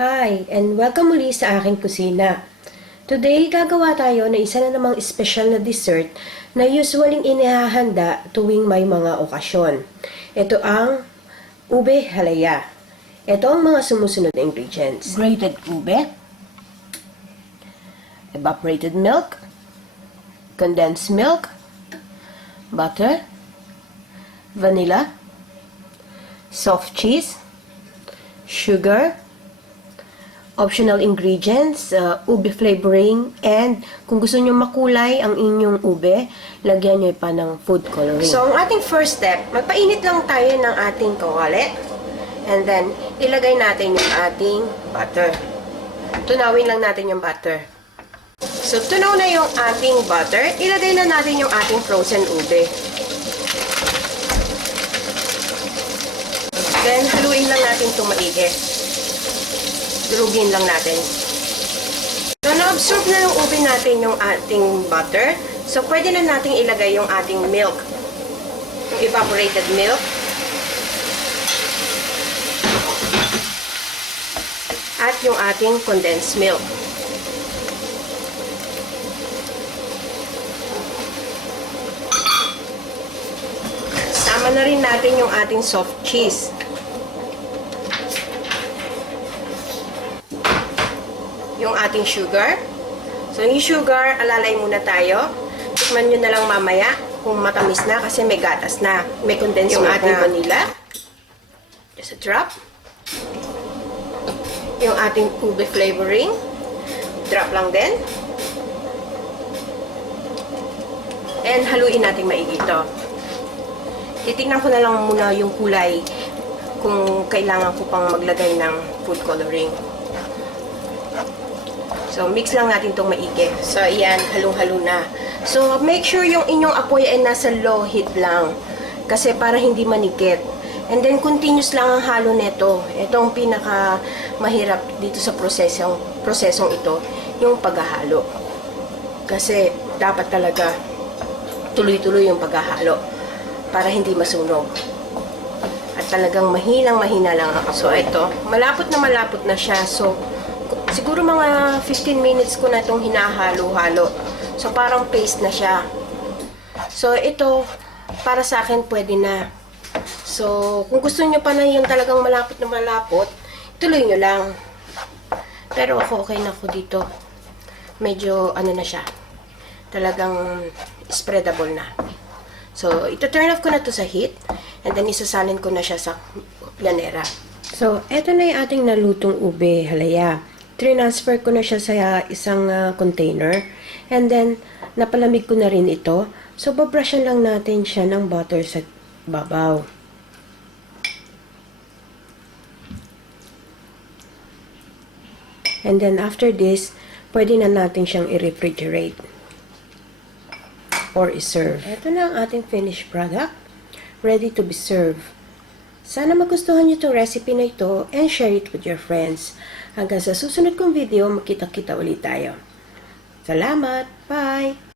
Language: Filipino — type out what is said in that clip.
Hi, and welcome muli sa aking kusina. Today, gagawa tayo ng isa na namang special na dessert na usually inihahanda tuwing may mga okasyon. Ito ang ube halaya. Ito ang mga sumusunod na ingredients. Grated ube, Evaporated milk, condensed milk, butter, vanilla, soft cheese, sugar, optional ingredients, ube flavoring, and kung gusto nyo makulay ang inyong ube, lagyan nyo pa ng food coloring. So, ang ating first step, magpainit lang tayo ng ating kawali, and then, ilagay natin yung ating butter. Tunawin lang natin yung butter. So, tunaw na yung ating butter, ilagay na natin yung ating frozen ube. Then, haluin lang natin itong maigi. Durugin lang natin. So, na-absorb na yung ube natin yung ating butter. So, pwede na natin ilagay yung ating milk. Yung evaporated milk. At yung ating condensed milk. Sama na rin natin yung ating soft cheese. Yung ating sugar. So, yung sugar, alalay muna tayo. Tikman nyo na lang mamaya kung matamis na kasi may gatas na. May condensed yung ating vanilla. Just a drop. Yung ating ube flavoring. Drop lang din. And haluin natin maigi ito. Titignan ko na lang muna yung kulay kung kailangan ko pang maglagay ng food coloring. So, mix lang natin itong maigi. So, ayan, halong-halo na. So, make sure yung inyong apoy ay nasa low heat lang. Kasi para hindi manikit. And then, continuous lang ang halo nito. Ito ang pinaka mahirap dito sa prosesong ito, yung paghahalo. Kasi, dapat talaga tuloy-tuloy yung paghahalo para hindi masunog. At talagang mahinang-mahina lang ang apoy. So, ito, malapot na siya. So, siguro mga 15 minutes ko na itong hinahalo-halo. So, parang paste na siya. So, ito, para sa akin, pwede na. So, kung gusto nyo pa na yung talagang malapot na malapot, tuloy nyo lang. Pero ako, okay na ako dito. Medyo, ano na siya. Talagang spreadable na. So, ito-turn off ko na to sa heat. And then, isasalin ko na siya sa planera. So, eto na yung ating nalutong ube halaya. Transfer ko na siya sa isang container. And then, napalamig ko na rin ito. So, babrushan lang natin siya ng butter sa babaw. And then, after this, pwede na natin siyang i-refrigerate or i-serve. Ito na ang ating finished product. Ready to be served. Sana magustuhan niyo itong recipe na ito and share it with your friends. Hanggang sa susunod kong video, makita-kita ulit tayo. Salamat! Bye!